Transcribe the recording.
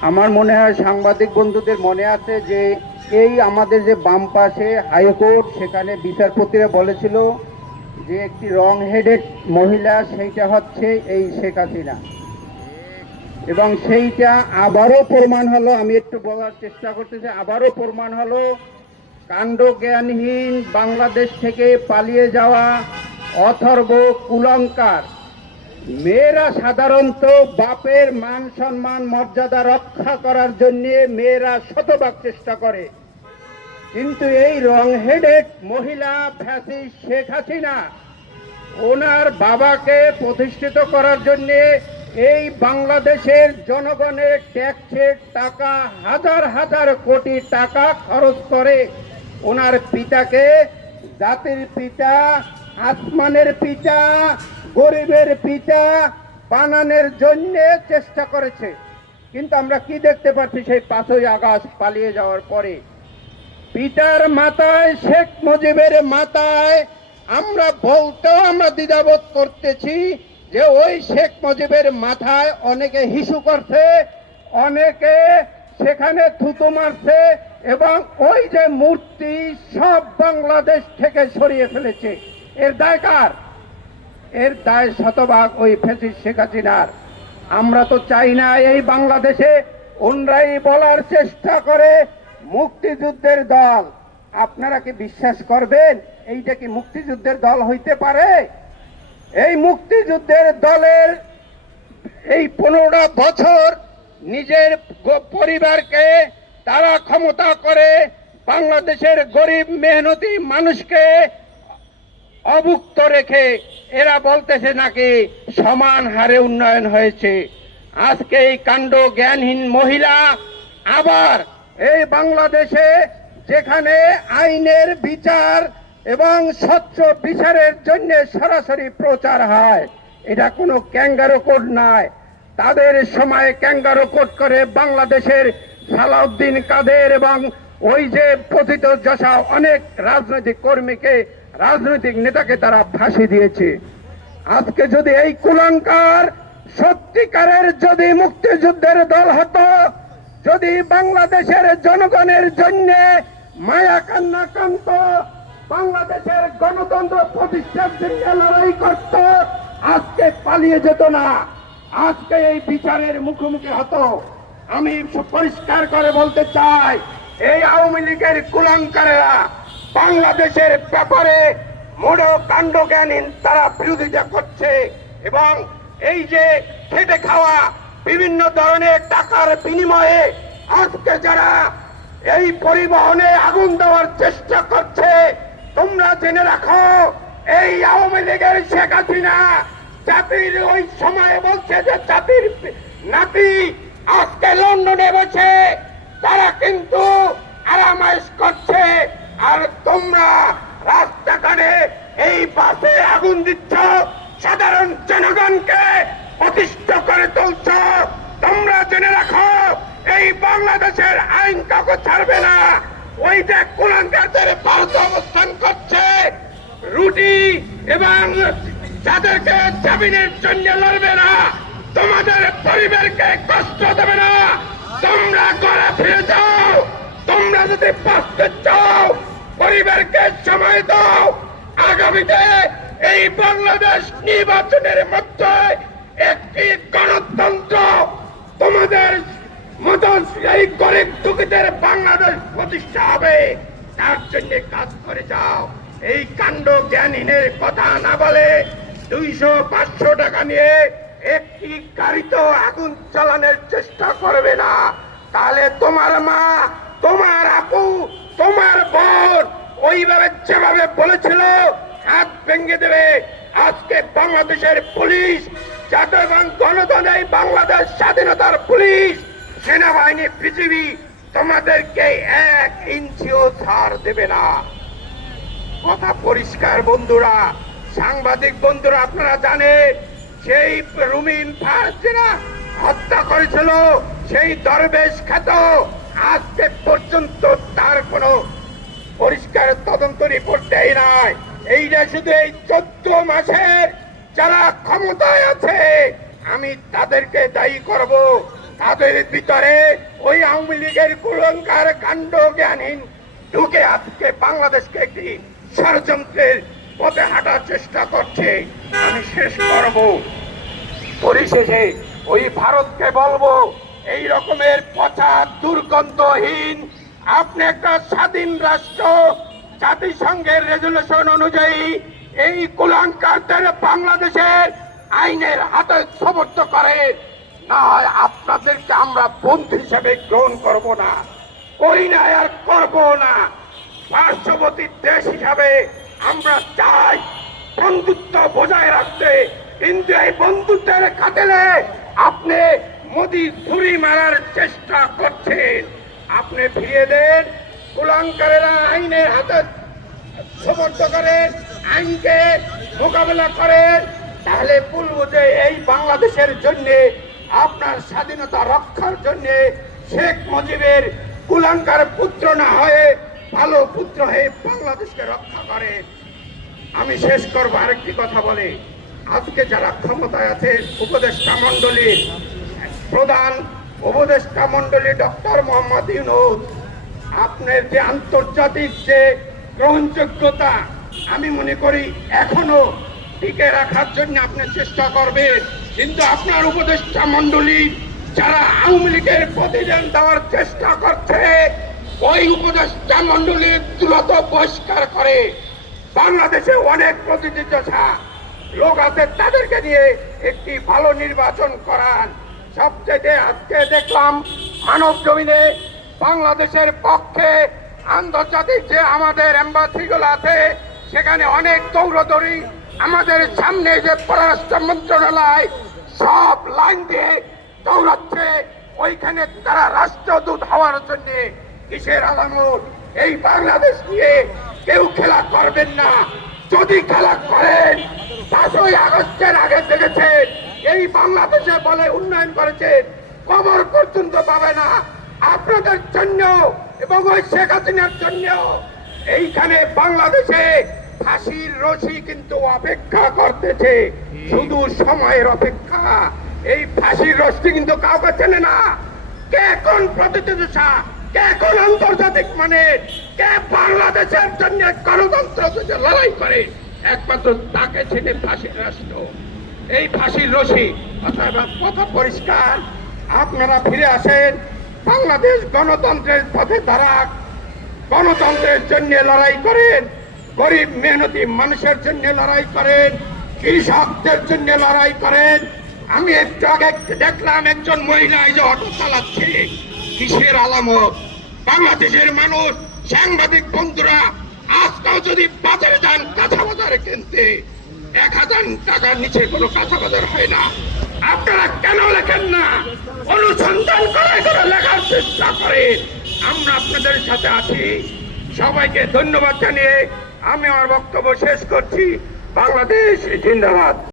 আমার মনে হয় সাংবাদিক বন্ধুদের মনে আছে যে এই আমাদের যে বাম পাশে হাইকোর্ট, সেখানে বিচারপতিরা বলেছিল যে একটি রং হেডেড মহিলা, সেইটা হচ্ছে এই শেখ হাসিনা। এবং সেইটা আবারও প্রমাণ হলো, আমি একটু বলার চেষ্টা করতেছি, আবারও প্রমাণ হলো কাণ্ড জ্ঞানহীন বাংলাদেশ থেকে পালিয়ে যাওয়া অথর্ব কুলঙ্কার মেয়েরা সাধারণত বাপের মান সম্মান, মর্যাদা রক্ষা করার জন্য মেয়েরা শতভাগ চেষ্টা করে। কিন্তু এই রং হেডেড মহিলা ফ্যাসি শেখ হাসিনা ওনার বাবাকে প্রতিষ্ঠিত করার জন্য এই বাংলাদেশের জনগণের ট্যাক্সের টাকা, হাজার হাজার কোটি টাকা খরচ করে ওনার পিতাকে জাতির পিতা, আসমানের পিতা গরিবের পিতা বানানোর জন্য চেষ্টা করেছে। কিন্তু আমরা কি দেখতে পাচ্ছি? সেই পাঁচই আগস্ট পালিয়ে যাওয়ার পরে পিতার মাথায়, শেখ মুজিবের মাথায় আমরা বলতেও আমরা দ্বিধাবোধ করতেছি যে ওই শেখ মুজিবের মাথায় অনেকে হিসু করছে, অনেকে সেখানে থুতু মারছে এবং ওই যে মূর্তি সব বাংলাদেশ থেকে সরিয়ে ফেলেছে। এর দায় কার? এর দায় শতভাগ ওই ফেসিস শেখ হাসিনার। আমরা তো চাই না এই বাংলাদেশে ওনরাই বলার চেষ্টা করে মুক্তিযুদ্ধের দল। আপনারা কি বিশ্বাস করবেন? এইটা কি মুক্তিযুদ্ধের দল হইতে পারে? এই মুক্তিযুদ্ধের দলের এই পনেরোটা বছর নিজের পরিবারকে তারা ক্ষমতা করে বাংলাদেশের গরিব মেহনতি মানুষকে অভুক্ত রেখে এরা বলতেছে নাকি সমান হারে উন্নয়ন হয়েছে। আজকে এই কাণ্ড জ্ঞানহীন মহিলা আবার এই বাংলাদেশে যেখানে আইনের বিচার এবং স্বচ্ছ বিচারের জন্য সরাসরি প্রচার হয়, এটা কোনো ক্যাঙ্গারো কোড নয়। তাদের সময় ক্যাঙ্গারো কোড করে বাংলাদেশের সালাউদ্দিন কাদের এবং ওই যে পতিত যশা অনেক রাজনৈতিক কর্মীকে, রাজনৈতিক নেতাকে তারা ফাঁসি দিয়েছে। আজকে যদি এই কুলঙ্কার সত্যিকারের যদি মুক্তিযুদ্ধের দল হতো, যদি বাংলাদেশের জনগণের জন্য মায়া কান্না কান্ত, বাংলাদেশের গণতন্ত্র প্রতিষ্ঠার জন্য লড়াই করত, আজকে পালিয়ে যেত না। আজকে এই বিচারের মুখোমুখি হতো। আমি পরিষ্কার করে বলতে চাই এই আওয়ামী লীগের কুলাঙ্কারেরা বাংলাদেশের ব্যাপারে মোড় কাণ্ড জ্ঞানীন তারা বিরোধিতা করছে এবং এই যে খেটে খাওয়া বিভিন্ন ধরনের টাকার বিনিময়ে আজকে যারা এই পরিবহনে আগুন দেওয়ার চেষ্টা করছে, তোমরা জেনে রাখো, এই আওয়ামী লীগের শেখ হাসিনা জাতির ওই সময়ে বলছে যে জাতির নাতি আজকে লন্ডনে বসে তারা কিন্তু আরামাইশ করছে। আর তোমরা রাস্তাঘাটে এই বাসে আগুন দিচ্ছ, সাধারণ জনগণকে অতিষ্ঠ করে তুলছ। তোমরা জেনে রাখো, এই বাংলাদেশের আইন কাউকে ছাড়বে না। ওই যে কুলাঙ্গাদের ভারত অবস্থান করছে, রুটি এবং যাদেরকে জামিনের জন্য লড়বে না, তোমাদের পরিবারকে কষ্ট দেবে না। তোমরা ঘরে ফিরে যাও। তোমরা যদি বাঁচতে চাও, পরিবারকে সময় দাও। আগামীতে এই বাংলাদেশ নির্বাচনের মধ্যে একটি গণতন্ত্র তোমাদের মতো এই গরিব দুঃখীদের বাংলাদেশ প্রতিষ্ঠা হবে। তার জন্য কাজ করে যাও। এই কাণ্ড জ্ঞানহীনের কথা না বলে দুইশো পাঁচশো টাকা নিয়ে একটি গাড়িতে আগুন চালানোর চেষ্টা করবে না। তাহলে তোমার মা, তোমার আপু, তোমার বোন ওইভাবে যেভাবে বলেছিল, হাত ভেঙে দেবে। আজকে বাংলাদেশের পুলিশ জাতীয় এবং বাংলাদেশ স্বাধীনতার পুলিশ, সেনাবাহিনী, পৃথিবী তোমাদেরকে এক ইঞ্চিও ছাড় দেবে না। কথা পরিষ্কার বন্ধুরা, সাংবাদিক বন্ধুরা আপনারা জানেন, সেই রুমিন ফার্সিনা হত্যা করেছিল সেই দরবেশ খ্যাত। আজকে পর্যন্ত তার কোনো পরিষ্কার তদন্ত রিপোর্ট দেয় নাই। এইটা শুধু এই চোদ্দ মাসের যারা ক্ষমতায় আছে, আমি তাদেরকে দায়ী করব। তাদের ভিতরে ওই আওয়ামী লীগের কুলঙ্কার কাণ্ড জ্ঞানহীন ঢুকে আজকে বাংলাদেশকে একটি ষড়যন্ত্রের পথে হাঁটার চেষ্টা করছে। আমি শেষ করব। পরিশেষে ওই ভারতকে বলব, এই রকমের পচা দুর্গন্ধহীন, আপনি একটা স্বাধীন রাষ্ট্র, জাতিসংঘের রেজুলেশন অনুযায়ী এই কুলাঙ্কারদের বাংলাদেশের আইনের হাতে সমর্থ করে। না হয় আপনাদেরকে আমরা বন্ধু হিসেবে গ্রহণ করব না, করি না আর করব না। পার্শ্ববর্তী দেশ হিসাবে আমরা চাই বন্ধুত্ব বজায় রাখতে। কিন্তু এই বন্ধুত্বের খাতেলে আপনি মোদি ছুরি মারার চেষ্টা করছেন। আপনি ফিরিয়ে দেন কুলাঙ্কারেরা আইনের হাতে সমর্থ করেন আইনকে মোকাবেলা করেন তাহলে বলব যে এই বাংলাদেশের জন্য, আপনার স্বাধীনতা রক্ষার জন্য শেখ মুজিবের কুলাঙ্কার পুত্র না হয়ে ভালো পুত্র হয়ে বাংলাদেশকে রক্ষা করে আমি শেষ করব, আরেকটি কথা বলে। আজকে যারা ক্ষমতায় আছে, উপদেষ্টা মন্ডলীর প্রধান উপদেষ্টা মন্ডলী ডক্টর মোহাম্মদ ইউনুস, আপনার যে আন্তর্জাতিক যে গ্রহণযোগ্যতা, আমি মনে করি এখনও টিকে রাখার জন্য আপনি চেষ্টা করবেন। কিন্তু আপনার উপদেষ্টা মন্ডলী যারা আওয়ামী লীগের প্রতিদান দেওয়ার চেষ্টা করছে, ওই উপদেষ্টা মন্ডলীর দ্রুত বহিষ্কার করে। বাংলাদেশে অনেক প্রতিনিধিতা লোক আছে তাদেরকে দিয়ে একটি ভালো নির্বাচন করান সবচেয়ে আজকে দেখলাম মানব জমিনে বাংলাদেশের পক্ষে আন্তর্জাতিক যে আমাদের এম্বাসিগুলো আছে, সেখানে অনেক দৌড়দৌড়ি, আমাদের সামনে যে পররাষ্ট্র মন্ত্রণালয় সব লাইন দিয়ে দৌড়াচ্ছে, ওইখানে তারা রাষ্ট্রদূত হওয়ার জন্য কিসের আলামত? এই বাংলাদেশ নিয়ে কেউ খেলা করবেন না। যদি খেলা করেন পাঁচই আগস্টের আগে দেখেছেন এই বাংলাদেশে বলে উন্নয়ন করেছেন কবর পর্যন্ত পাবে না। আপনাদের জন্য এবং ওই শেখ হাসিনার জন্য এইখানে বাংলাদেশে ফাঁসির রশি কিন্তু অপেক্ষা করতেছে। শুধু সময়ের অপেক্ষা। এই ফাঁসির রশি কিন্তু কাউকে চেনে না। কে কোন প্রতিযোগিতা, কে কোন আন্তর্জাতিক মানে কে বাংলাদেশের জন্য গণতন্ত্র লড়াই করে। একমাত্র তাকে ছেড়ে ফাঁসির রাষ্ট্র। এই ফাঁসির রশি অথবা পথ পরিষ্কার। আপনারা ফিরে আসেন। বাংলাদেশ গণতন্ত্রের পথে দাঁড়াক গণতন্ত্রের জন্য লড়াই করেন, গরিব মেহনতি মানুষের জন্য লড়াই করেন, কৃষকদের জন্য লড়াই করেন। আমি একটু আগে দেখলাম একজন মহিলা এই যে অটো চালাচ্ছে, কিসের আলামত? বাংলাদেশের মানুষ, সাংবাদিক বন্ধুরা আজকাল যদি বাজারে যান কাঁচা বাজারে কিনতে, এক হাজার টাকার নিচে কোনো কাঁচা বাজার হয় না। আপনারা কেন লেখেন না? অনুসন্ধান করে করে লেখার চেষ্টা করে আমরা আপনাদের সাথে আছি। সবাইকে ধন্যবাদ জানিয়ে আমি আমার বক্তব্য শেষ করছি। বাংলাদেশ জিন্দাবাদ।